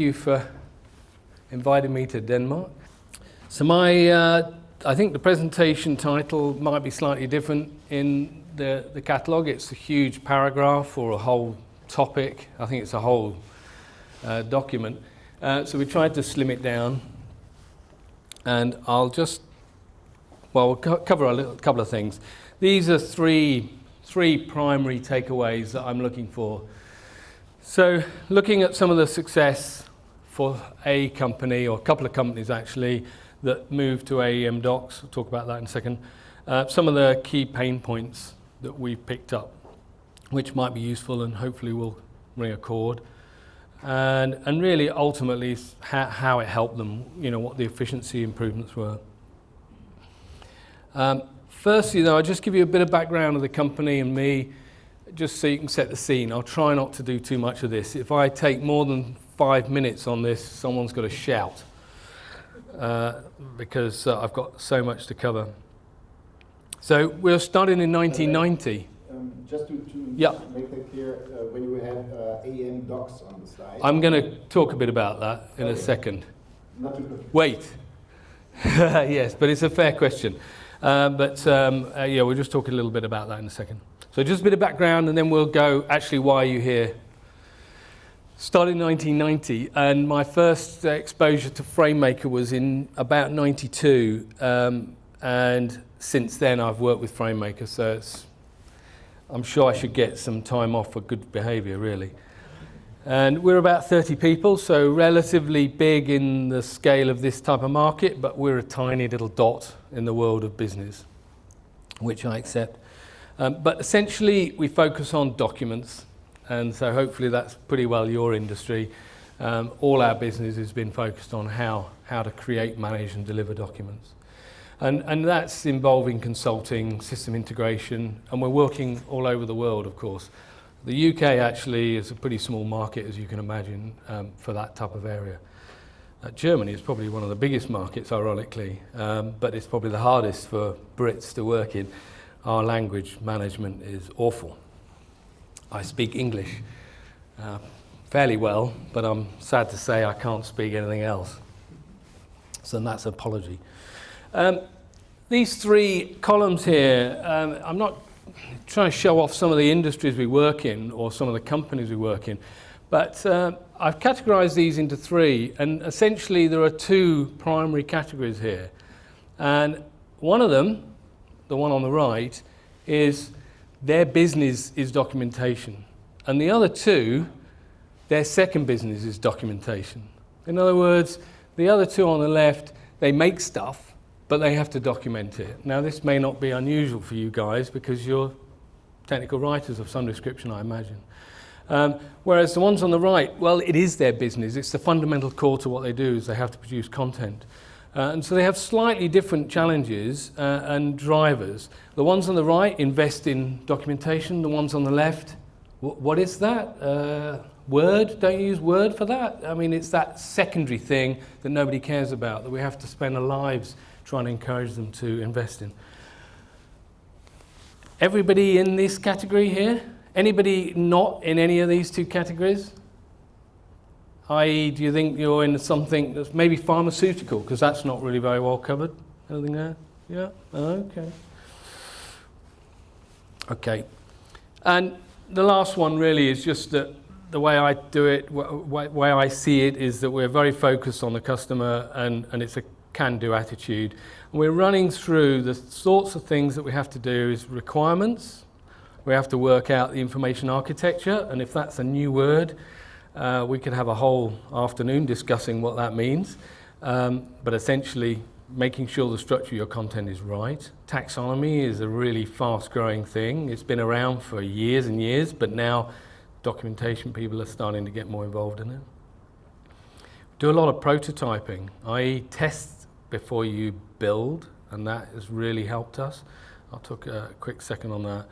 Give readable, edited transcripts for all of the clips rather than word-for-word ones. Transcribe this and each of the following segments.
you for inviting me to Denmark. So I think the presentation title might be slightly different in the catalogue. It's a huge paragraph or a whole topic. I think it's a whole document. So we tried to slim it down, and we'll cover a couple of things. These are three primary takeaways that I'm looking for. So looking at some of the success for a company, or a couple of companies actually, that moved to AEM Docs. I'll talk about that in a second. Some of the key pain points that we've picked up, which might be useful and hopefully will ring a chord. And really, ultimately, how it helped them, what the efficiency improvements were. Firstly, though, I'll just give you a bit of background of the company and me, just so you can set the scene. I'll try not to do too much of this. If I take more than 5 minutes on this, someone's got to shout, because I've got so much to cover. So we're starting in 1990. Just to make that clear, when you have AEM Docs on the slide. I'm going to talk a bit about that in a second. Not too quick. Wait. Yes, but it's a fair question. We'll just talk a little bit about that in a second. So just a bit of background, and then we'll go, actually, why are you here? Started in 1990, and my first exposure to FrameMaker was in about 92, and since then I've worked with FrameMaker, so I'm sure I should get some time off for good behaviour, really. And we're about 30 people, so relatively big in the scale of this type of market, but we're a tiny little dot in the world of business, which I accept. But essentially, we focus on documents, and so hopefully that's pretty well your industry. All our business has been focused on how to create, manage, and deliver documents. And that's involving consulting, system integration, and we're working all over the world, of course. The UK actually is a pretty small market, as you can imagine, for that type of area. Germany is probably one of the biggest markets, ironically, but it's probably the hardest for Brits to work in. Our language management is awful. I speak English fairly well, but I'm sad to say I can't speak anything else. So that's an apology. These three columns here, I'm not trying to show off some of the industries we work in or some of the companies we work in, but I've categorized these into three, and essentially there are two primary categories here. And one of them, the one on the right, is their business is documentation. And the other two, their second business is documentation. In other words, the other two on the left, they make stuff, but they have to document it. Now, this may not be unusual for you guys because you're technical writers of some description, I imagine. Whereas the ones on the right, well, it is their business. It's the fundamental core to what they do, is they have to produce content. And so they have slightly different challenges and drivers. The ones on the right invest in documentation. The ones on the left, what is that? Word? Don't you use Word for that? I mean, it's that secondary thing that nobody cares about, that we have to spend our lives trying to encourage them to invest in. Everybody in this category here? Anybody not in any of these two categories? I.e., do you think you're in something that's maybe pharmaceutical, because that's not really very well covered? Anything there? Yeah? Okay. Okay. And the last one really is just that the way I do it, way I see it, is that we're very focused on the customer, and it's a can-do attitude. And we're running through the sorts of things that we have to do is requirements. We have to work out the information architecture, and if that's a new word, we could have a whole afternoon discussing what that means, but essentially making sure the structure of your content is right. Taxonomy is a really fast-growing thing. It's been around for years and years, but now documentation people are starting to get more involved in it. Do a lot of prototyping, i.e. test before you build, and that has really helped us. I'll talk a quick second on that.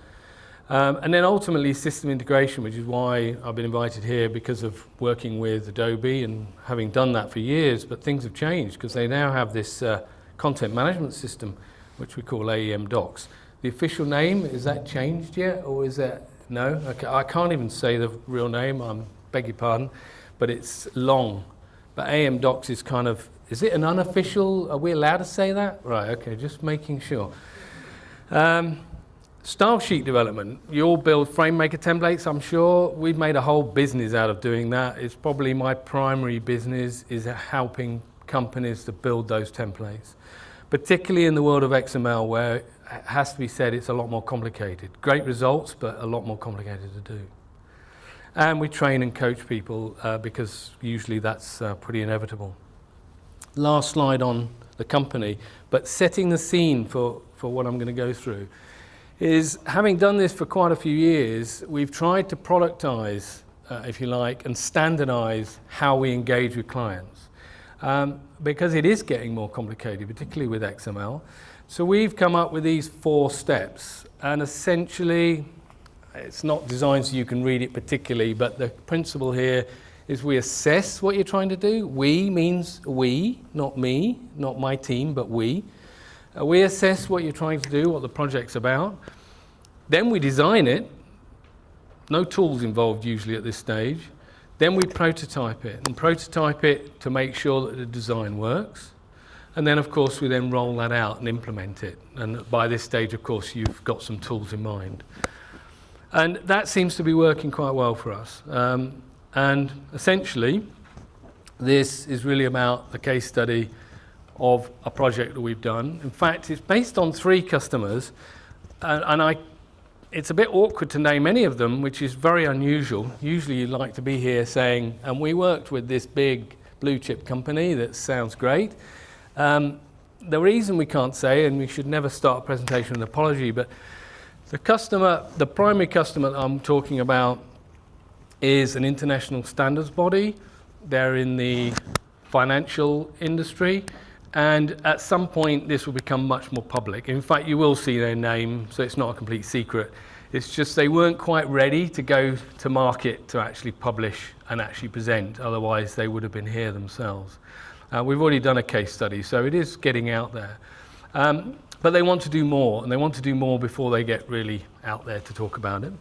And then ultimately system integration, which is why I've been invited here, because of working with Adobe and having done that for years, but things have changed because they now have this content management system, which we call AEM Docs. The official name, is that changed yet, or is that, no? Okay, I can't even say the real name, I beg your pardon, but it's long. But AM Docs is kind of, is it an unofficial, are we allowed to say that? Right, okay, just making sure. Style sheet development, you all build FrameMaker templates, I'm sure. We've made a whole business out of doing that. It's probably my primary business, is helping companies to build those templates. Particularly in the world of XML, where it has to be said it's a lot more complicated. Great results, but a lot more complicated to do. And we train and coach people because usually that's pretty inevitable. Last slide on the company, but setting the scene for what I'm going to go through is, having done this for quite a few years, we've tried to productize, if you like, and standardize how we engage with clients. Because it is getting more complicated, particularly with XML. So we've come up with these 4 steps, and essentially, it's not designed so you can read it particularly, but the principle here is we assess what you're trying to do. We means we, not me, not my team, but we. We assess what you're trying to do, what the project's about. Then we design it. No tools involved usually at this stage. Then we prototype it, and prototype it to make sure that the design works. And then, of course, we then roll that out and implement it. And by this stage, of course, you've got some tools in mind. And that seems to be working quite well for us. And essentially, this is really about the case study of a project that we've done. In fact, it's based on 3 customers, and it's a bit awkward to name any of them, which is very unusual. Usually you like to be here saying, and we worked with this big blue chip company that sounds great. The reason we can't say, and we should never start a presentation with an apology, but the primary customer that I'm talking about is an international standards body. They're in the financial industry. And at some point, this will become much more public. In fact, you will see their name, so it's not a complete secret. It's just they weren't quite ready to go to market to actually publish and actually present. Otherwise, they would have been here themselves. We've already done a case study, so it is getting out there. But they want to do more, and they want to do more before they get really out there to talk about it.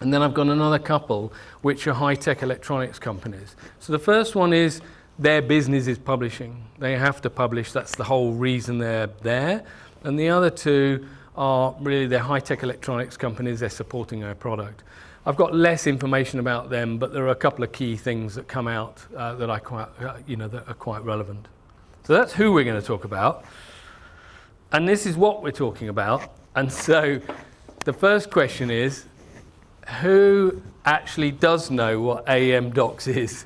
And then I've got another couple, which are high-tech electronics companies. So the first one is, their business is publishing. They have to publish. That's the whole reason they're there. And the other 2 are really their high-tech electronics companies. They're supporting our product. I've got less information about them, but there are a couple of key things that come out that that are quite relevant. So that's who we're going to talk about. And this is what we're talking about. And so the first question is, who actually does know what AM Docs is?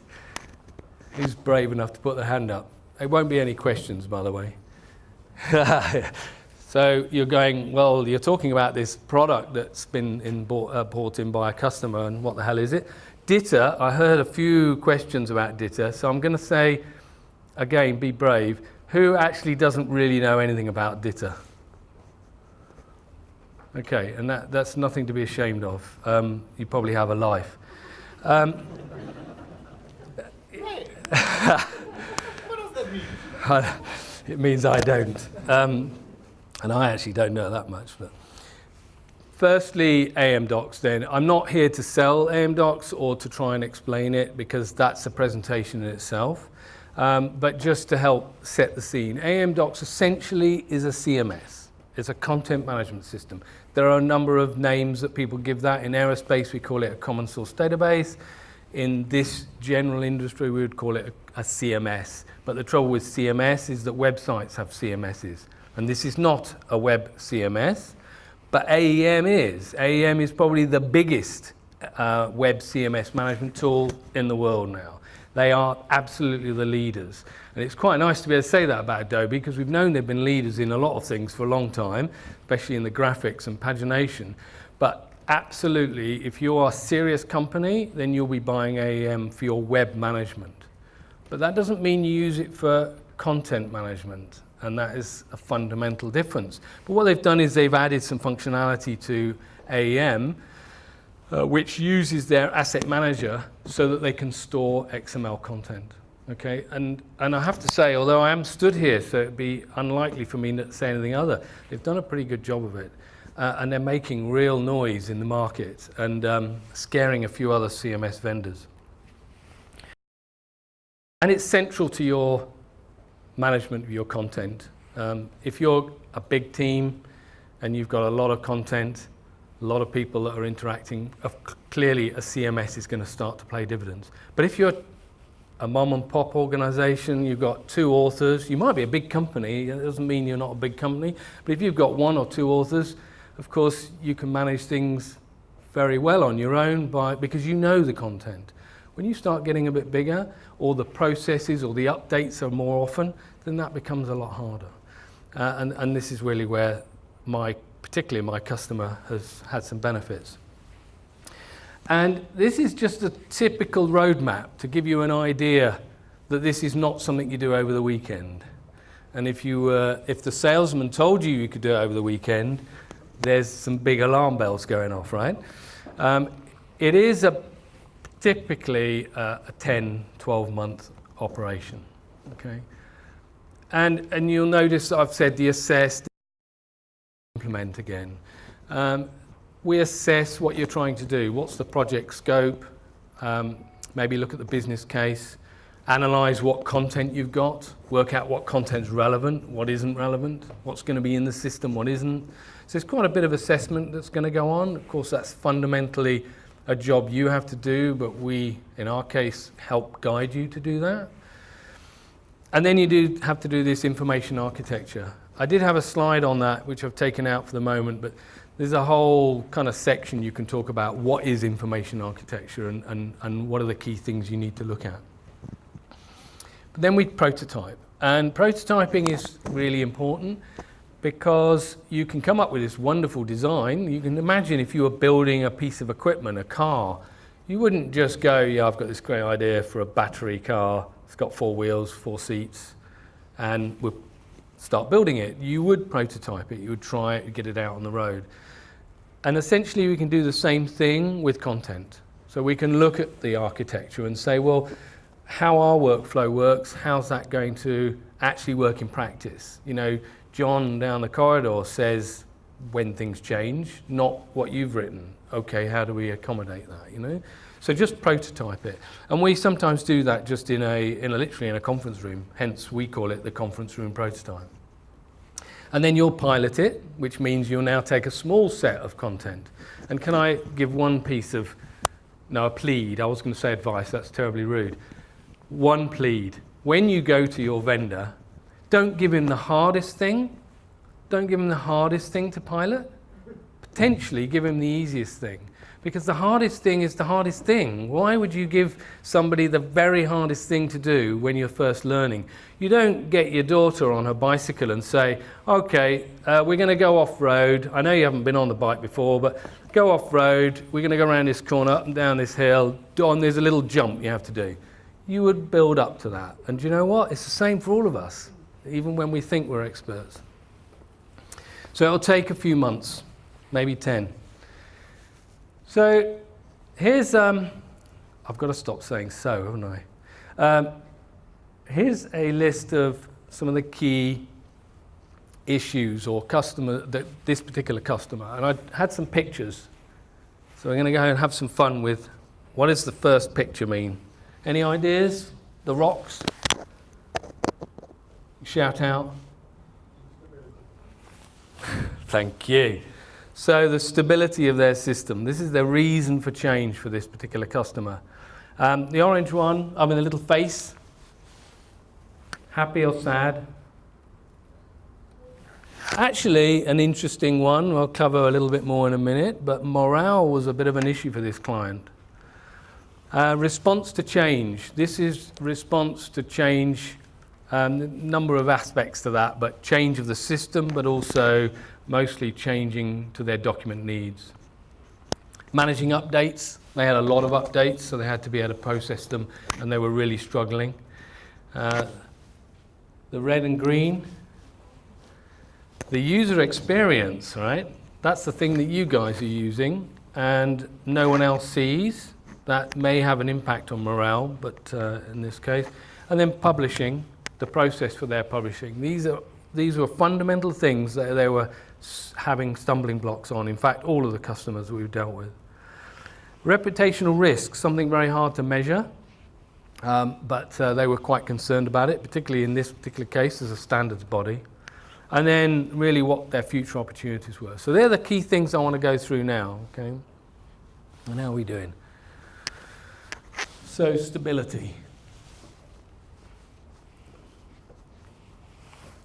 Who's brave enough to put their hand up? There won't be any questions, by the way. So you're going, well, you're talking about this product that's been bought in by a customer, and what the hell is it? DITA, I heard a few questions about DITA, so I'm going to say, again, be brave. Who actually doesn't really know anything about DITA? Okay, and that's nothing to be ashamed of. You probably have a life. What does that mean? It means I don't. And I actually don't know that much. But firstly, AM Docs then. I'm not here to sell AM Docs or to try and explain it, because that's a presentation in itself. But just to help set the scene, AM Docs essentially is a CMS. It's a content management system. There are a number of names that people give that. In aerospace, we call it a common source database. In this general industry, we would call it a CMS. But the trouble with CMS is that websites have CMSs. And this is not a web CMS, but AEM is. AEM is probably the biggest web CMS management tool in the world now. They are absolutely the leaders. And it's quite nice to be able to say that about Adobe, because we've known they've been leaders in a lot of things for a long time, especially in the graphics and pagination. But absolutely, if you're a serious company, then you'll be buying AEM for your web management. But that doesn't mean you use it for content management, and that is a fundamental difference. But what they've done is they've added some functionality to AEM, which uses their asset manager so that they can store XML content. Okay, and I have to say, although I am stood here, so it'd be unlikely for me to say anything other, they've done a pretty good job of it. And they're making real noise in the market and scaring a few other CMS vendors. And it's central to your management of your content. If you're a big team and you've got a lot of content, a lot of people that are interacting, clearly a CMS is going to start to pay dividends. But if you're a mom and pop organization, you've got 2 authors, you might be a big company, it doesn't mean you're not a big company, but if you've got 1 or 2 authors, of course you can manage things very well on your own because you know the content. When you start getting a bit bigger, or the processes or the updates are more often, then that becomes a lot harder. And this is really where particularly my customer has had some benefits. And this is just a typical roadmap to give you an idea that this is not something you do over the weekend. And if the salesman told you you could do it over the weekend, there's some big alarm bells going off, right? It is typically a 10, 12-month operation, okay? And you'll notice I've said the assess, implement again. We assess what you're trying to do. What's the project scope? Maybe look at the business case, analyze what content you've got, work out what content's relevant, what isn't relevant, what's going to be in the system, what isn't. So it's quite a bit of assessment that's going to go on. Of course, that's fundamentally a job you have to do, but we, in our case, help guide you to do that. And then you do have to do this information architecture. I did have a slide on that, which I've taken out for the moment, but there's a whole kind of section you can talk about what is information architecture and what are the key things you need to look at. But then we prototype. And prototyping is really important because you can come up with this wonderful design. You can imagine if you were building a piece of equipment, a car, you wouldn't just go, yeah, I've got this great idea for a battery car. It's got 4 wheels, 4 seats, and we'll start building it. You would prototype it. You would try it, get it out on the road. And essentially, we can do the same thing with content. So we can look at the architecture and say, well, how our workflow works, how's that going to actually work in practice? You know, John down the corridor says when things change, not what you've written. Okay, how do we accommodate that, you know? So just prototype it. And we sometimes do that just literally in a conference room, hence we call it the conference room prototype. And then you'll pilot it, which means you'll now take a small set of content. And can I give one piece of, no, a plead, I was going to say advice, that's terribly rude. One plead. When you go to your vendor, don't give him the hardest thing. Don't give him the hardest thing to pilot. Potentially give him the easiest thing. Because the hardest thing is the hardest thing. Why would you give somebody the very hardest thing to do when you're first learning? You don't get your daughter on her bicycle and say, okay, we're going to go off-road. I know you haven't been on the bike before, but go off-road. We're going to go around this corner, up and down this hill. Don, there's a little jump you have to do. You would build up to that. And do you know what? It's the same for all of us, even when we think we're experts. So it'll take a few months, maybe 10. So here's, I've got to stop saying so, haven't I? Here's a list of some of the key issues or this particular customer. And I had some pictures. So we're going to go and have some fun with what does the first picture mean? Any ideas? The rocks? Shout out. Thank you. So the stability of their system. This is the reason for change for this particular customer. The orange one, I mean the little face. Happy or sad? Actually, an interesting one. I'll cover a little bit more in a minute, but morale was a bit of an issue for this client. Response to change. This is response to change, number of aspects to that, but change of the system, but also mostly changing to their document needs. Managing updates. They had a lot of updates, so they had to be able to process them, and they were really struggling. The red and green. The user experience, right? That's the thing that you guys are using, and no one else sees. That may have an impact on morale, but in this case. And then publishing, the process for their publishing. These were fundamental things that they were having stumbling blocks on. In fact, all of the customers that we've dealt with. Reputational risk, something very hard to measure. But they were quite concerned about it, particularly in this particular case as a standards body. And then really what their future opportunities were. So they're the key things I want to go through now, okay? And how are we doing? So stability.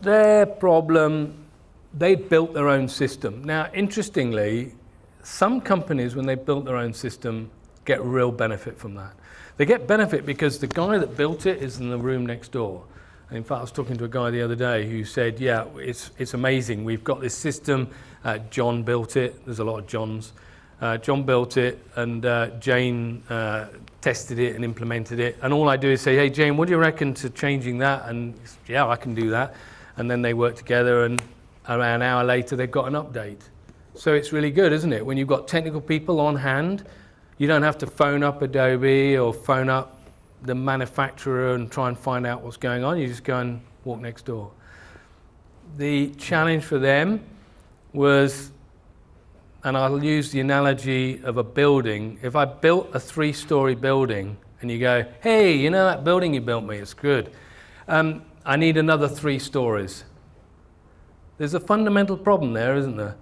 Their problem, they built their own system. Now, interestingly, some companies, when they built their own system, get real benefit from that. They get benefit because the guy that built it is in the room next door. And in fact, I was talking to a guy the other day who said, yeah, it's amazing. We've got this system. John built it. There's a lot of Johns. John built it, and Jane tested it and implemented it. And all I do is say, hey, Jane, what do you reckon to changing that? And yeah, I can do that. And then they work together, and around an hour later, they've got an update. So it's really good, isn't it? When you've got technical people on hand, you don't have to phone up Adobe or phone up the manufacturer and try and find out what's going on. You just go and walk next door. The challenge for them was, and I'll use the analogy of a building. If I built a 3-story building and you go, hey, you know that building you built me, it's good. I need another 3 stories. There's a fundamental problem there, isn't there?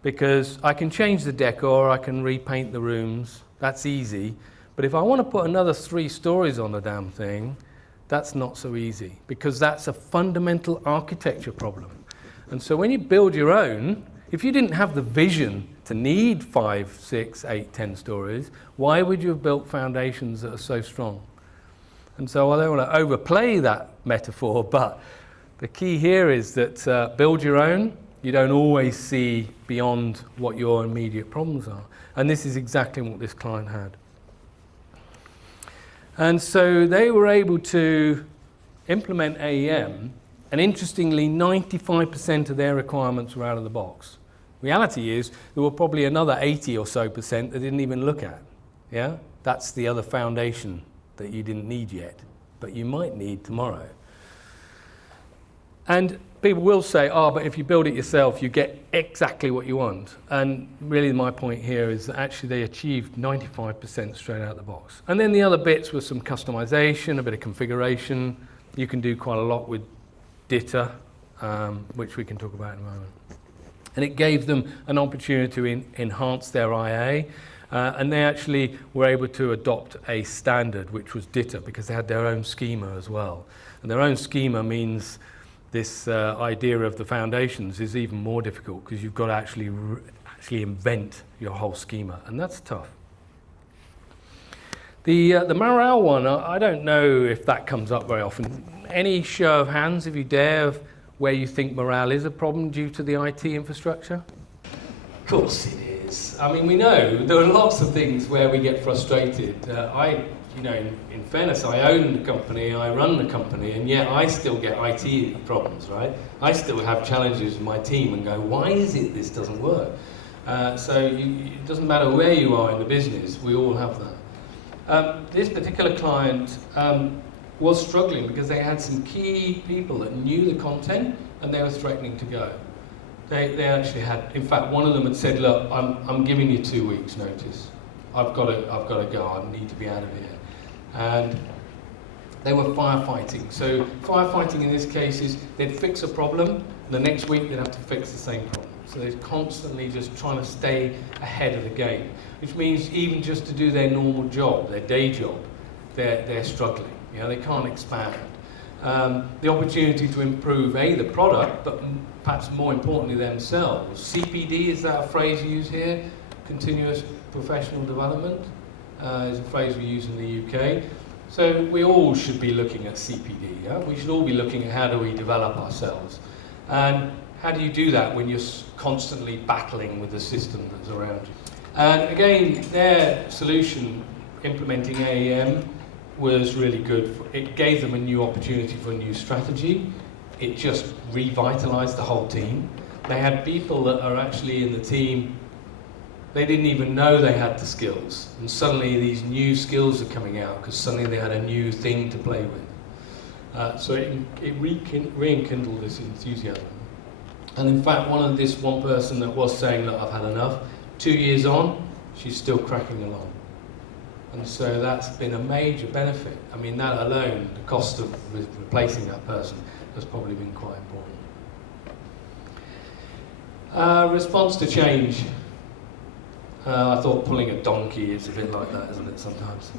Because I can change the decor, I can repaint the rooms, that's easy. But if I want to put another 3 stories on the damn thing, that's not so easy, because that's a fundamental architecture problem. And so when you build your own, if you didn't have the vision to need 5, 6, 8, 10 stories, why would you have built foundations that are so strong? And so I don't want to overplay that metaphor, but the key here is that build your own. You don't always see beyond what your immediate problems are. And this is exactly what this client had. And so they were able to implement AEM, and interestingly, 95% of their requirements were out of the box. Reality is, there were probably another 80 or so percent they didn't even look at. Yeah? That's the other foundation that you didn't need yet, but you might need tomorrow. And people will say, oh, but if you build it yourself, you get exactly what you want. And really my point here is that actually they achieved 95% straight out of the box. And then the other bits were some customization, a bit of configuration. You can do quite a lot with DITA, which we can talk about in a moment. And it gave them an opportunity to enhance their IA. And they actually were able to adopt a standard, which was DITA, because they had their own schema as well. And their own schema means this idea of the foundations is even more difficult, because you've got to actually invent your whole schema, and that's tough. The morale one, I don't know if that comes up very often. Any show of hands, if you dare, of where you think morale is a problem due to the IT infrastructure? Of course it is. I mean, we know there are lots of things where we get frustrated. In fairness, I own the company, I run the company, and yet I still get IT problems, right? I still have challenges with my team and go, why is it this doesn't work? It doesn't matter where you are in the business, we all have that. This particular client was struggling because they had some key people that knew the content and they were threatening to go. They actually had, in fact, one of them had said, look, I'm giving you 2 weeks notice. I've got to go, I need to be out of here. And they were firefighting. So firefighting in this case is they'd fix a problem, and the next week they'd have to fix the same problem. So they're constantly just trying to stay ahead of the game, which means even just to do their normal job, their day job, they're struggling. They can't expand. The opportunity to improve, the product, but perhaps more importantly themselves. CPD, is that a phrase you use here? Continuous Professional Development is a phrase we use in the UK. So we all should be looking at CPD. Yeah? We should all be looking at how do we develop ourselves. And how do you do that when you're constantly battling with the system that's around you? And again, their solution, implementing AEM, was really good. It gave them a new opportunity for a new strategy. It just revitalized the whole team. They had people that are actually in the team, they didn't even know they had the skills. And suddenly these new skills are coming out because suddenly they had a new thing to play with. So it rekindled this enthusiasm. And in fact, one person that was saying that I've had enough, 2 years on, she's still cracking along. And so that's been a major benefit. I mean, that alone, the cost of replacing that person has probably been quite important. Response to change. I thought pulling a donkey is a bit like that, isn't it, sometimes?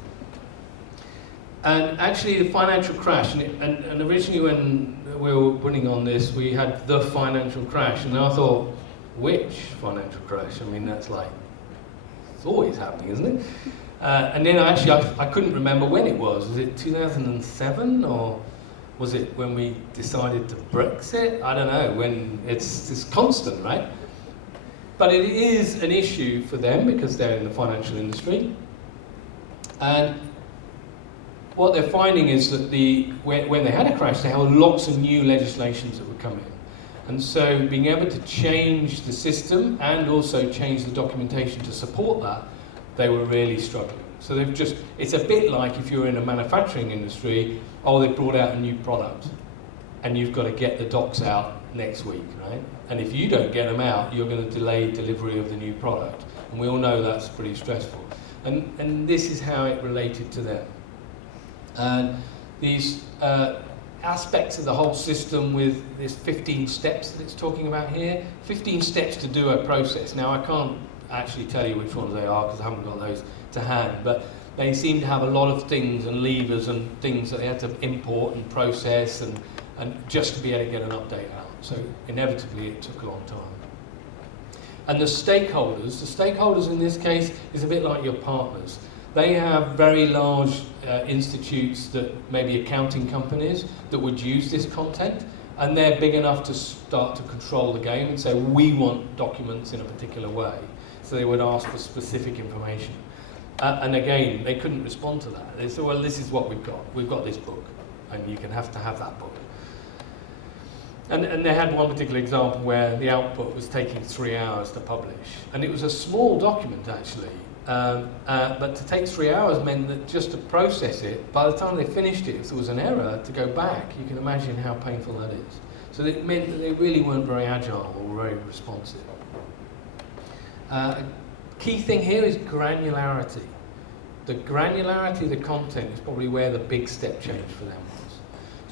And actually the financial crash, and originally when we were putting on this, we had the financial crash, and I thought, which financial crash? I mean, that's like, it's always happening, isn't it? And then I couldn't remember when it was. Was it 2007, or was it when we decided to Brexit? I don't know, when it's constant, right? But it is an issue for them because they're in the financial industry. And what they're finding is that when they had a crash, they had lots of new legislations that would come in. And so being able to change the system and also change the documentation to support that, they were really struggling. So it's a bit like if you're in a manufacturing industry, they brought out a new product and you've got to get the docs out next week, right? And if you don't get them out, you're going to delay delivery of the new product. And we all know that's pretty stressful. And this is how it related to them. And these aspects of the whole system with this 15 steps that it's talking about here, 15 steps to do a process. Now, I can't actually tell you which ones they are because I haven't got those to hand, but they seem to have a lot of things and levers and things that they had to import and process and just to be able to get an update out. So inevitably it took a long time. And the stakeholders in this case is a bit like your partners. They have very large institutes, that maybe accounting companies, that would use this content, and they're big enough to start to control the game and say, we want documents in a particular way. So they would ask for specific information. And again, they couldn't respond to that. They said, well, this is what we've got. We've got this book, and you can have to have that book. And they had one particular example where the output was taking 3 hours to publish. And it was a small document, actually. But to take 3 hours meant that just to process it, by the time they finished it, if there was an error, to go back, you can imagine how painful that is. So it meant that they really weren't very agile or very responsive. Key thing here is granularity. The granularity of the content is probably where the big step change for them was.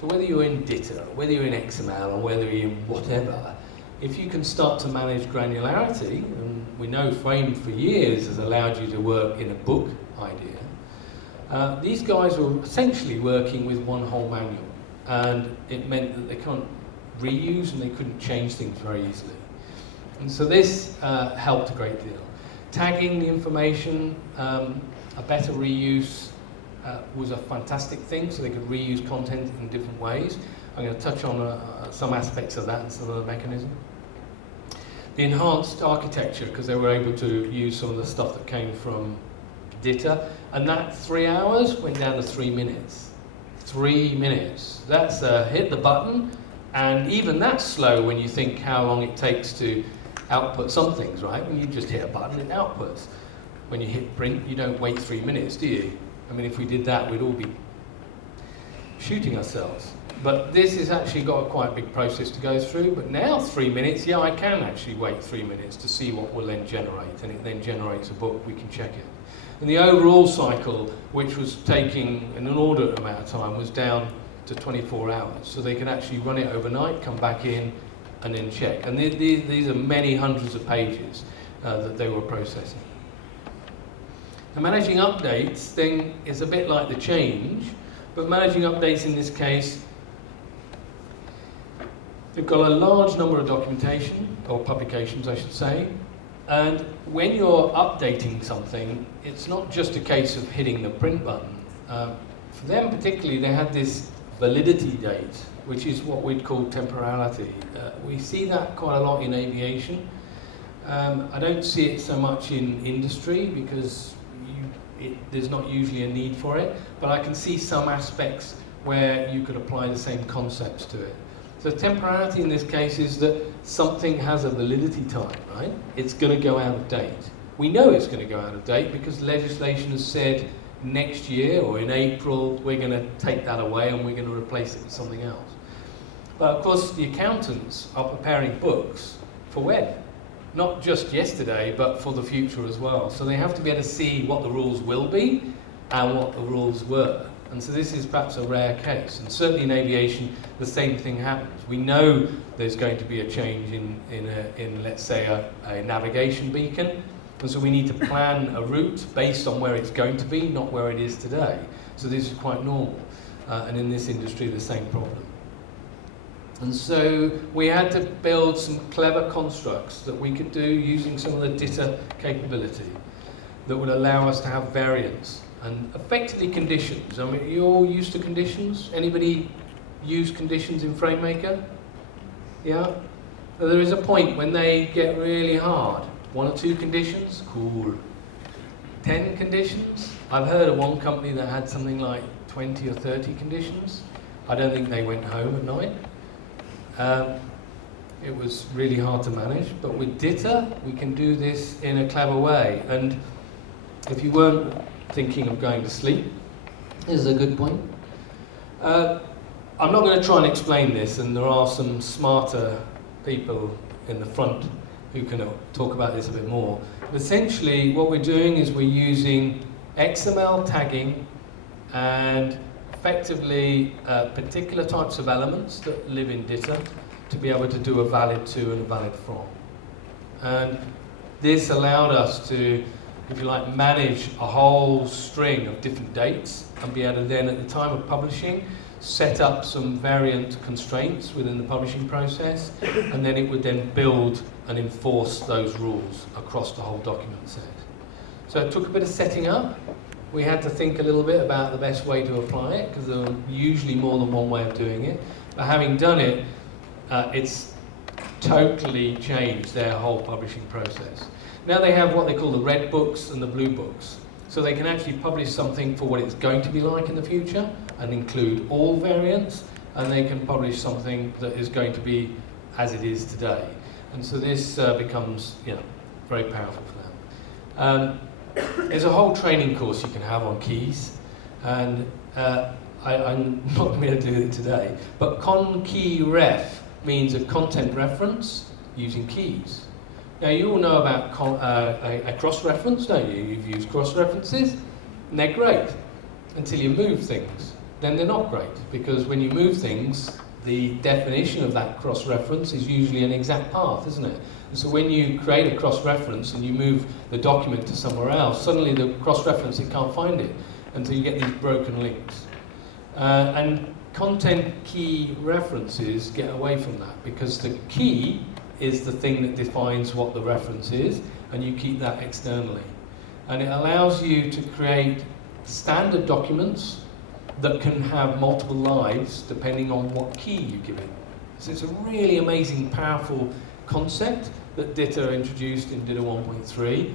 So whether you're in DITA, or whether you're in XML, or whether you're in whatever, if you can start to manage granularity, and we know Frame for years has allowed you to work in a book idea, these guys were essentially working with one whole manual, and it meant that they can't reuse and they couldn't change things very easily. And so this helped a great deal. Tagging the information, a better reuse was a fantastic thing, so they could reuse content in different ways. I'm going to touch on some aspects of that and some of the mechanism. The enhanced architecture, because they were able to use some of the stuff that came from DITA, and that 3 hours went down to 3 minutes. 3 minutes. That's hit the button, and even that's slow when you think how long it takes to output some things, right? When you just hit a button, it outputs. When you hit print, you don't wait 3 minutes, do you? I mean, if we did that, we'd all be shooting ourselves. But this has actually got a quite big process to go through. But now 3 minutes, yeah, I can actually wait 3 minutes to see what will then generate, and it then generates a book, we can check it. And the overall cycle, which was taking an inordinate amount of time, was down to 24 hours. So they can actually run it overnight, come back in, and then check. And these are many hundreds of pages that they were processing. Now, managing updates then is a bit like the change, but managing updates in this case, they've got a large number of documentation, or publications I should say, and when you're updating something, it's not just a case of hitting the print button. For them particularly, they had this validity date, which is what we'd call temporality. We see that quite a lot in aviation. I don't see it so much in industry because there's not usually a need for it, but I can see some aspects where you could apply the same concepts to it. So temporality in this case is that something has a validity time, right? It's going to go out of date. We know it's going to go out of date because legislation has said next year or in April we're going to take that away and we're going to replace it with something else. But of course the accountants are preparing books for when? Not just yesterday, but for the future as well. So they have to be able to see what the rules will be and what the rules were. And so this is perhaps a rare case. And certainly in aviation, the same thing happens. We know there's going to be a change in let's say, a navigation beacon. And so we need to plan a route based on where it's going to be, not where it is today. So this is quite normal. And in this industry, the same problem. And so we had to build some clever constructs that we could do using some of the DITA capability that would allow us to have variance and effectively conditions. I mean, you're all used to conditions? Anybody use conditions in FrameMaker? Yeah? So there is a point when they get really hard. 1 or 2 conditions? Cool. 10 conditions? I've heard of one company that had something like 20 or 30 conditions. I don't think they went home at night. It was really hard to manage, but with DITA, we can do this in a clever way. And if you weren't thinking of going to sleep, this is a good point. I'm not going to try and explain this, and there are some smarter people in the front who can talk about this a bit more. But essentially, what we're doing is we're using XML tagging and effectively particular types of elements that live in DITA to be able to do a valid to and a valid from. And this allowed us to, if you like, manage a whole string of different dates and be able to then, at the time of publishing, set up some variant constraints within the publishing process, and then it would then build and enforce those rules across the whole document set. So it took a bit of setting up. We had to think a little bit about the best way to apply it, because there are usually more than one way of doing it. But having done it, it's totally changed their whole publishing process. Now they have what they call the red books and the blue books. So they can actually publish something for what it's going to be like in the future and include all variants, and they can publish something that is going to be as it is today. And so this becomes, very powerful for them. There's a whole training course you can have on keys, and I'm not going to do it today, but con-key-ref means a content reference using keys. Now you all know about a cross-reference, don't you? You've used cross-references, and they're great until you move things. Then they're not great, because when you move things, the definition of that cross-reference is usually an exact path, isn't it? And so when you create a cross-reference and you move the document to somewhere else, suddenly the cross-reference, it can't find it until you get these broken links. And content key references get away from that, because the key is the thing that defines what the reference is, and you keep that externally. And it allows you to create standard documents that can have multiple lives depending on what key you give it. So it's a really amazing, powerful concept that DITA introduced in DITA 1.3,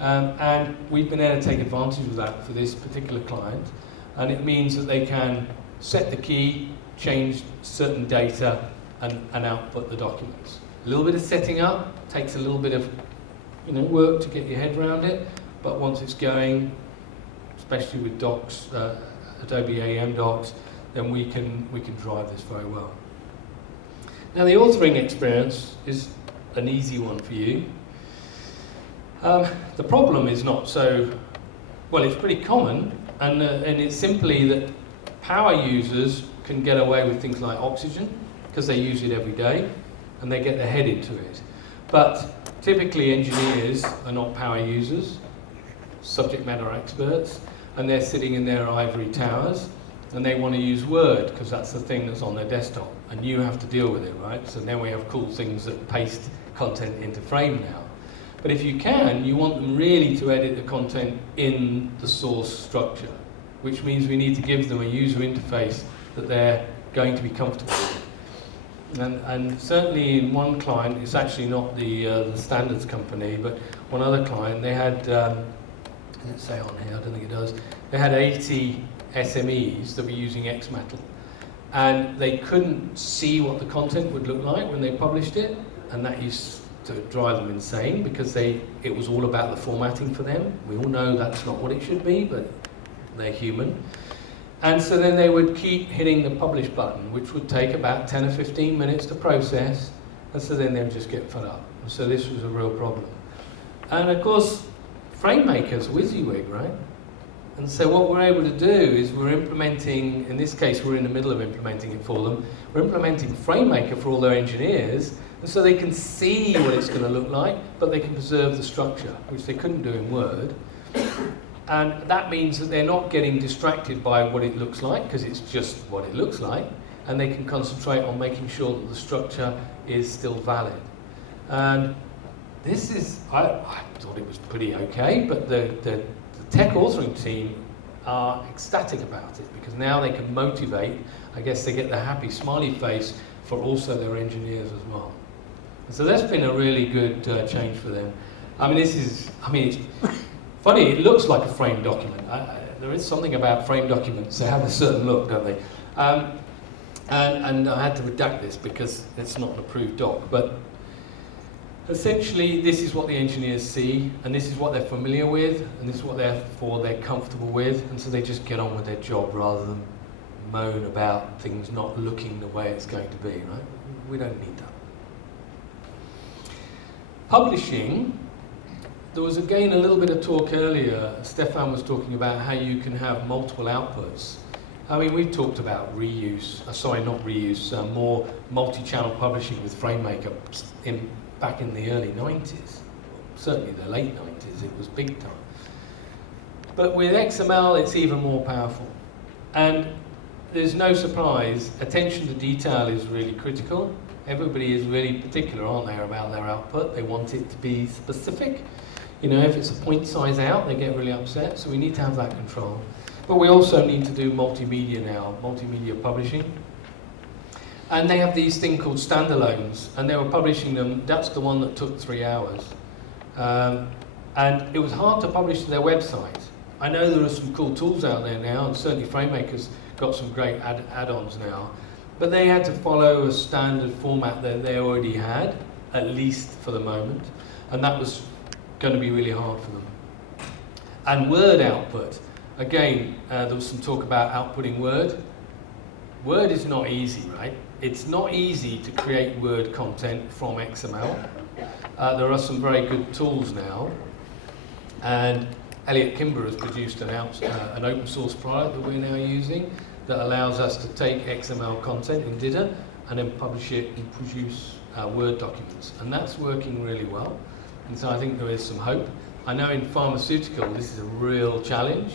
and we've been able to take advantage of that for this particular client, and it means that they can set the key, change certain data, and output the documents. A little bit of setting up takes a little bit of work to get your head around it, but once it's going, especially with docs, Adobe AM docs, then we can drive this very well. Now the authoring experience is an easy one for you. The problem is not so, well, it's pretty common, and it's simply that power users can get away with things like oxygen because they use it every day and they get their head into it. But typically engineers are not power users, subject matter experts, and they're sitting in their ivory towers and they want to use Word because that's the thing that's on their desktop, and you have to deal with it, right? So now we have cool things that paste content into Frame now. But if you can, you want them really to edit the content in the source structure, which means we need to give them a user interface that they're going to be comfortable with. And certainly in one client, it's actually not the standards company, but one other client, they had, let's say on here, I don't think it does, they had 80 SMEs that were using XML, and they couldn't see what the content would look like when they published it, and that used to drive them insane because it was all about the formatting for them. We all know that's not what it should be, but they're human. And so then they would keep hitting the publish button, which would take about 10 or 15 minutes to process, and so then they would just get fed up. And so this was a real problem. And of course, FrameMaker's WYSIWYG, right? And so what we're able to do is we're implementing, in this case we're in the middle of implementing it for them, we're implementing FrameMaker for all their engineers, and so they can see what it's going to look like, but they can preserve the structure, which they couldn't do in Word. And that means that they're not getting distracted by what it looks like, because it's just what it looks like, and they can concentrate on making sure that the structure is still valid. And this is, I thought it was pretty okay, but the tech authoring team are ecstatic about it, because now they can motivate, I guess they get the happy smiley face for also their engineers as well. And so that's been a really good change for them. I mean, it's funny, it looks like a framed document. There is something about framed documents, they have a certain look, don't they? And I had to redact this because it's not an approved doc, but essentially, this is what the engineers see, and this is what they're familiar with, and this is what they're comfortable with, and so they just get on with their job rather than moan about things not looking the way it's going to be, right? We don't need that. Publishing, there was again a little bit of talk earlier. Stefan was talking about how you can have multiple outputs. I mean, we've talked about more multi-channel publishing with FrameMaker back in the early 90s, certainly the late 90s, it was big time. But with XML, it's even more powerful. And there's no surprise, attention to detail is really critical. Everybody is really particular, aren't they, about their output. They want it to be specific. You know, if it's a point size out, they get really upset, so we need to have that control. But we also need to do multimedia now, multimedia publishing. And they have these things called standalones, and they were publishing them. That's the one that took 3 hours. And it was hard to publish to their website. I know there are some cool tools out there now, and certainly FrameMaker's got some great add-ons now. But they had to follow a standard format that they already had, at least for the moment. And that was going to be really hard for them. And Word output. Again, there was some talk about outputting Word. Word is not easy, right? It's not easy to create Word content from XML. There are some very good tools now. And Elliot Kimber has produced an open source product that we're now using that allows us to take XML content in DITA and then publish it and produce Word documents. And that's working really well. And so I think there is some hope. I know in pharmaceutical this is a real challenge.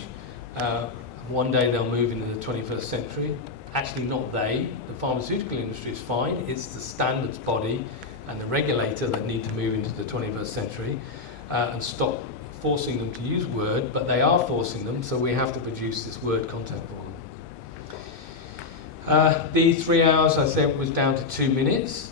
One day they'll move into the 21st century. Actually not they, the pharmaceutical industry is fine. It's the standards body and the regulator that need to move into the 21st century and stop forcing them to use Word, but they are forcing them, so we have to produce this Word content for them. The 3 hours I said was down to 2 minutes,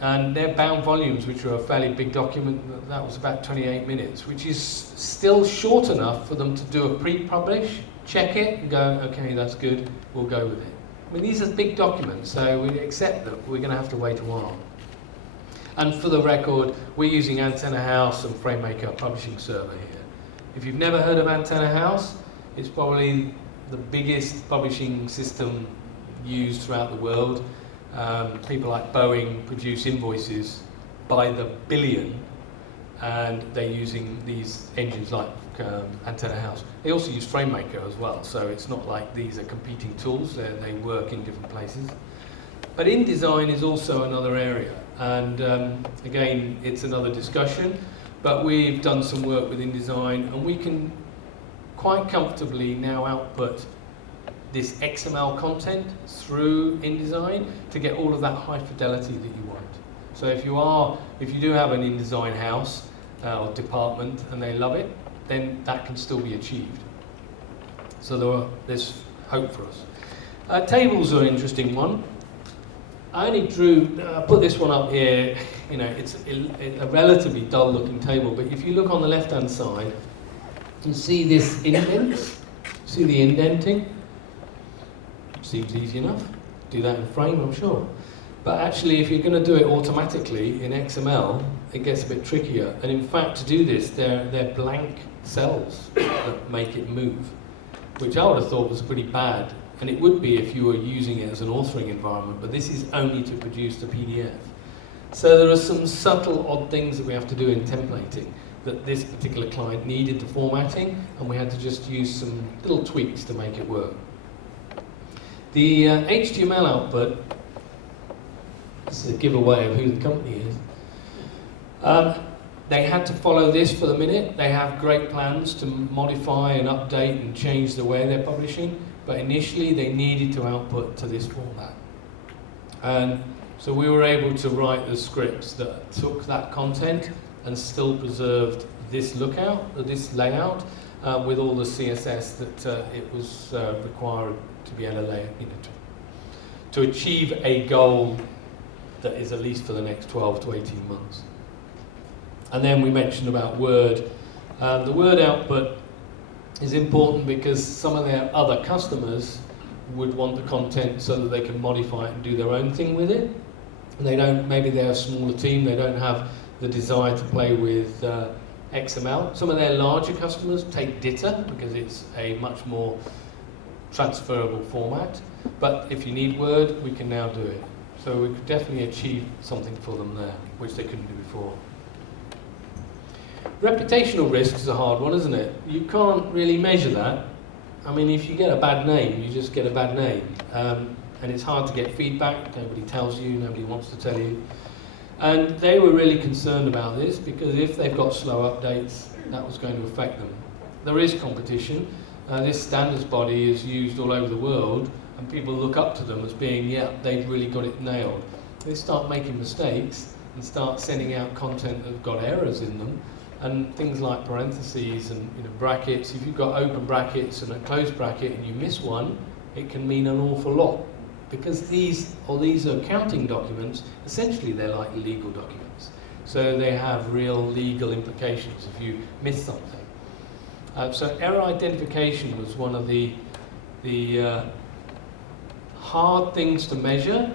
and their bound volumes, which are a fairly big document, that was about 28 minutes, which is still short enough for them to do a pre-publish, check it, and go, okay, that's good, we'll go with it. I mean, these are big documents, so we accept that we're going to have to wait a while. And for the record, we're using Antenna House and FrameMaker publishing server here. If you've never heard of Antenna House, it's probably the biggest publishing system used throughout the world. People like Boeing produce invoices by the billion, and they're using these engines like Antenna House. They also use FrameMaker as well, so it's not like these are competing tools, they work in different places. But InDesign is also another area, and again, it's another discussion, but we've done some work with InDesign, and we can quite comfortably now output this XML content through InDesign to get all of that high fidelity that you want. So if you do have an InDesign house or department and they love it, then that can still be achieved. So there's hope for us. Tables are an interesting one. I only put this one up here. You know, it's a relatively dull-looking table, but if you look on the left-hand side, you see this indent. See the indenting? Seems easy enough. Do that in Frame, I'm sure. But actually, if you're going to do it automatically in XML, it gets a bit trickier. And in fact, to do this, they're blank cells that make it move, which I would have thought was pretty bad. And it would be if you were using it as an authoring environment, but this is only to produce the PDF. So there are some subtle, odd things that we have to do in templating. that this particular client needed the formatting, and we had to just use some little tweaks to make it work. The HTML output, this is a giveaway of who the company is. They had to follow this for the minute. They have great plans to modify and update and change the way they're publishing, but initially they needed to output to this format. And so we were able to write the scripts that took that content and still preserved this this layout, with all the CSS that it was required to be able to lay, to achieve a goal that is at least for the next 12 to 18 months. And then we mentioned about Word. The Word output is important because some of their other customers would want the content so that they can modify it and do their own thing with it. And they don't, maybe they're a smaller team, they don't have the desire to play with XML. Some of their larger customers take DITA because it's a much more transferable format. But if you need Word, we can now do it. So we could definitely achieve something for them there, which they couldn't do before. Reputational risk is a hard one, isn't it? You can't really measure that. I mean, if you get a bad name, you just get a bad name. And it's hard to get feedback. Nobody tells you, nobody wants to tell you. And they were really concerned about this because if they've got slow updates, that was going to affect them. There is competition. This standards body is used all over the world, and people look up to them as being, yeah, they've really got it nailed. They start making mistakes and start sending out content that's got errors in them. And things like parentheses and brackets, if you've got open brackets and a closed bracket and you miss one, it can mean an awful lot. Because these are accounting documents, essentially they're like legal documents. So they have real legal implications if you miss something. So error identification was one of the hard things to measure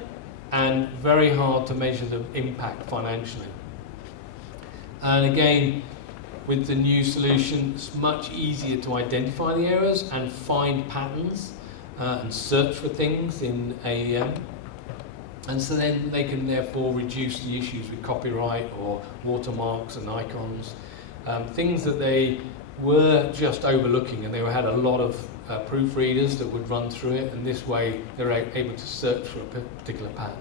and very hard to measure the impact financially. And again, with the new solution, it's much easier to identify the errors and find patterns and search for things in AEM. And so then they can therefore reduce the issues with copyright or watermarks and icons, things that they were just overlooking, and they had a lot of proofreaders that would run through it, and this way they're able to search for a particular pattern.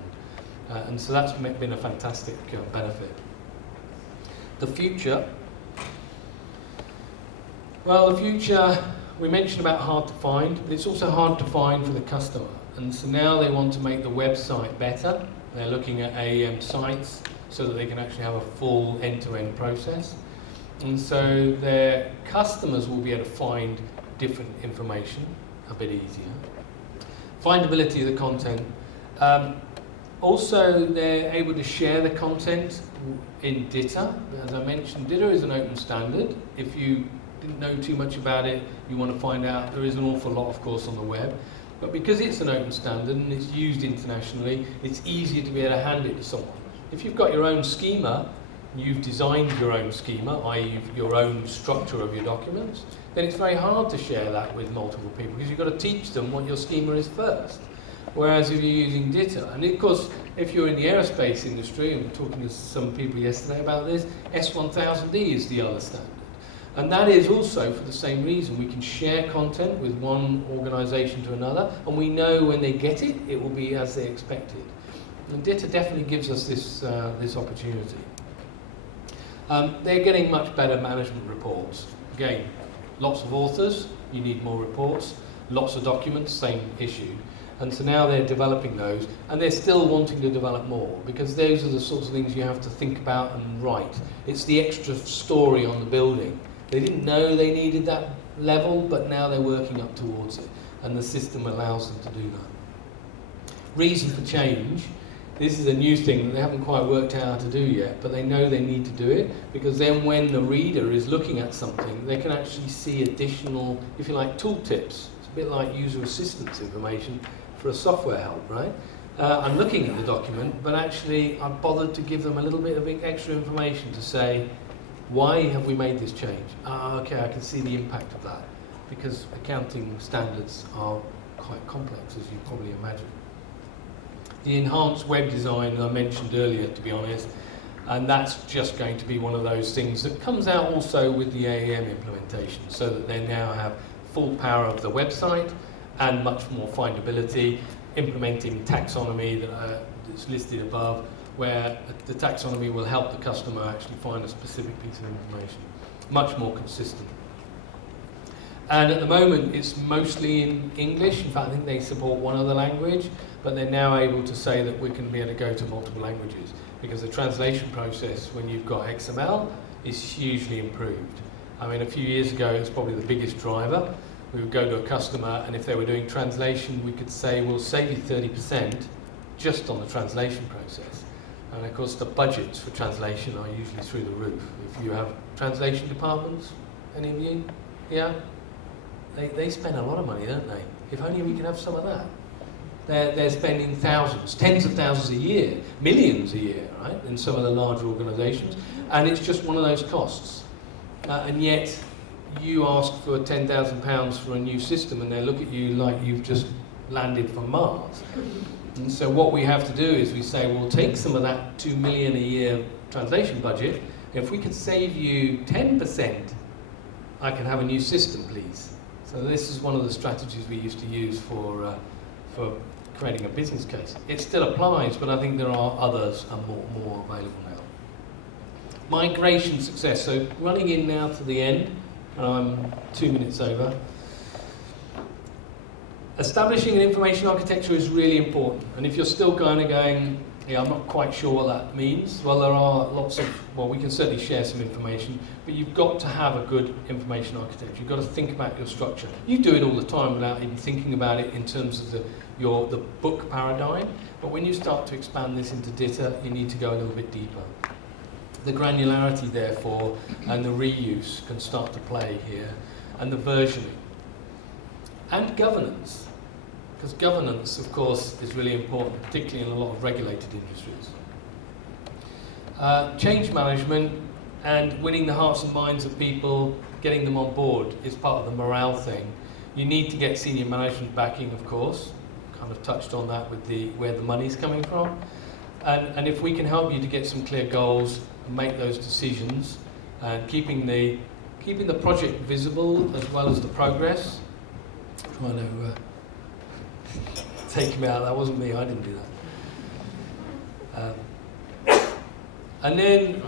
And so that's been a fantastic benefit. The future. Well, the future, we mentioned about hard to find, but it's also hard to find for the customer. And so now they want to make the website better. They're looking at AEM sites so that they can actually have a full end-to-end process. And so their customers will be able to find different information a bit easier. Findability of the content. Also, they're able to share the content in DITA. As I mentioned, DITA is an open standard. If you didn't know too much about it, you want to find out, there is an awful lot, of course, on the web. But because it's an open standard and it's used internationally, it's easier to be able to hand it to someone. If you've got your own schema, you've designed your own schema, i.e. your own structure of your documents, then it's very hard to share that with multiple people because you've got to teach them what your schema is first. Whereas if you're using DITA, and of course, if you're in the aerospace industry, and we're talking to some people yesterday about this, S1000D is the other standard. And that is also for the same reason. We can share content with one organisation to another, and we know when they get it, it will be as they expected. And DITA definitely gives us this, this opportunity. They're getting much better management reports. Again, lots of authors, you need more reports. Lots of documents, same issue. And so now they're developing those, and they're still wanting to develop more, because those are the sorts of things you have to think about and write. It's the extra story on the building. They didn't know they needed that level, but now they're working up towards it, and the system allows them to do that. Reason for change. This is a new thing that they haven't quite worked out how to do yet, but they know they need to do it, because then when the reader is looking at something, they can actually see additional, if you like, tooltips. It's a bit like user assistance information for a software help, right? I'm looking at the document, but actually I've bothered to give them a little bit of extra information to say, why have we made this change? Okay, I can see the impact of that, because accounting standards are quite complex, as you probably imagine. The enhanced web design I mentioned earlier, to be honest, And that's just going to be one of those things that comes out also with the AEM implementation, so that they now have full power of the website and much more findability, implementing taxonomy that is listed above, where the taxonomy will help the customer actually find a specific piece of information. Much more consistent. And at the moment, it's mostly in English. In fact, I think they support one other language, but they're now able to say that we can be able to go to multiple languages, because the translation process, when you've got XML, is hugely improved. I mean, a few years ago, it was probably the biggest driver. We would go to a customer, and if they were doing translation, we could say, we'll save you 30% just on the translation process. And of course, the budgets for translation are usually through the roof. If you have translation departments, any of you? Yeah? They spend a lot of money, don't they? If only we could have some of that. They're spending thousands, tens of thousands a year, millions a year, right, in some of the larger organisations. And it's just one of those costs. And yet, you ask for £10,000 for a new system, and they look at you like you've just landed from Mars. And so what we have to do is we say, we'll take some of that $2 million a year translation budget. If we could save you 10%, I can have a new system, please. So this is one of the strategies we used to use for creating a business case. It still applies, but I think there are others and more available now. Migration success. So running in now to the end, and I'm 2 minutes over. Establishing an information architecture is really important. And if you're still kind of going, yeah, I'm not quite sure what that means, well, there are lots of, well, we can certainly share some information, but you've got to have a good information architecture. You've got to think about your structure. You do it all the time without even thinking about it in terms of the book paradigm, but when you start to expand this into DITA, you need to go a little bit deeper. The granularity, therefore, and the reuse can start to play here, and the versioning. And governance, because governance, of course, is really important, particularly in a lot of regulated industries. Change management and winning the hearts and minds of people, getting them on board is part of the morale thing. You need to get senior management backing, of course. Kind of touched on that with where the money's coming from. And if we can help you to get some clear goals and make those decisions, and keeping the project visible as well as the progress. Trying to take him out. That wasn't me. I didn't do that. And then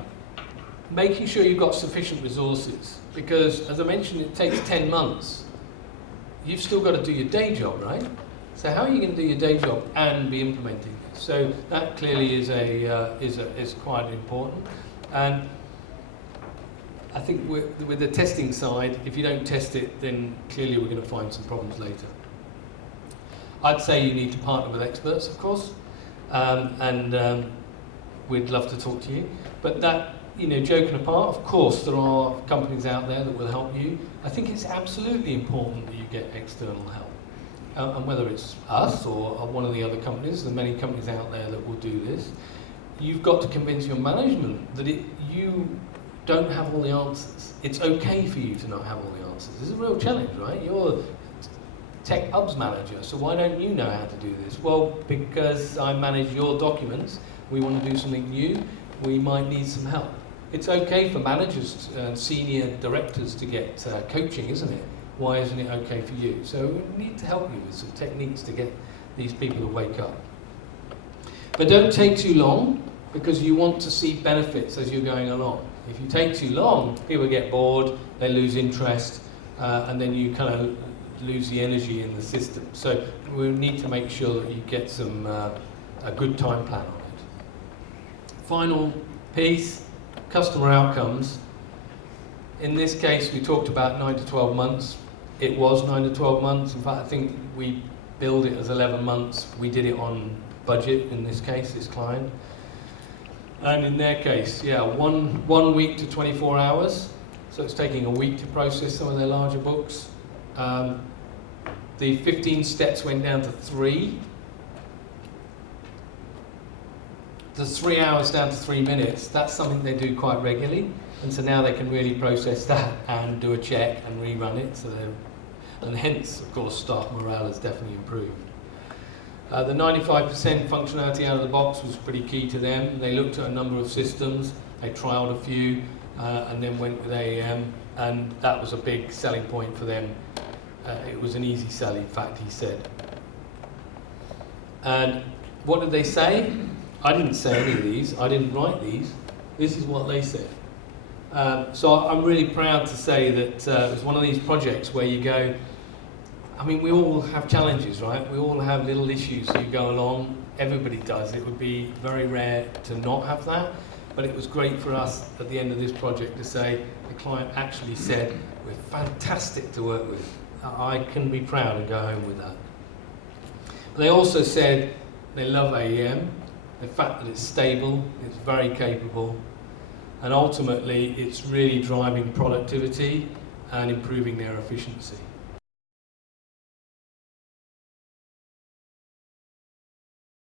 making sure you've got sufficient resources, because as I mentioned, it takes 10 months. You've still got to do your day job, right? So how are you going to do your day job and be implementing this? So that clearly is quite important. And I think with the testing side, if you don't test it, then clearly we're going to find some problems later. I'd say you need to partner with experts, of course, and we'd love to talk to you. But that, joking apart, of course, there are companies out there that will help you. I think it's absolutely important that you get external help. And whether it's us or one of the other companies, there are many companies out there that will do this, you've got to convince your management that you don't have all the answers. It's okay for you to not have all the answers. This is a real challenge, right? You're tech hubs manager, so why don't you know how to do this? Well, because I manage your documents, we want to do something new, we might need some help. It's okay for managers and senior directors to get coaching, isn't it? Why isn't it okay for you? So we need to help you with some techniques to get these people to wake up. But don't take too long, because you want to see benefits as you're going along. If you take too long, people get bored, they lose interest, and then you kind of lose the energy in the system. So we need to make sure that you get a good time plan on it. Final piece, customer outcomes. In this case, we talked about 9 to 12 months. It was 9 to 12 months. In fact, I think we billed it as 11 months. We did it on budget, in this case, this client. And in their case, yeah, one week to 24 hours. So it's taking a week to process some of their larger books. The 15 steps went down to 3. The 3 hours down to 3 minutes. That's something they do quite regularly. And so now they can really process that and do a check and rerun it. And hence, of course, staff morale has definitely improved. The 95% functionality out of the box was pretty key to them. They looked at a number of systems, they trialed a few, and then went with AEM, and that was a big selling point for them. It was an easy sell, in fact, he said. And what did they say? I didn't say any of these, I didn't write these. This is what they said. So I'm really proud to say that it's one of these projects where you go, I mean, we all have challenges, right? We all have little issues you go along, everybody does. It would be very rare to not have that, but it was great for us at the end of this project to say, the client actually said, we're fantastic to work with. I can be proud and go home with that. They also said they love AEM, the fact that it's stable, it's very capable, and ultimately it's really driving productivity and improving their efficiency.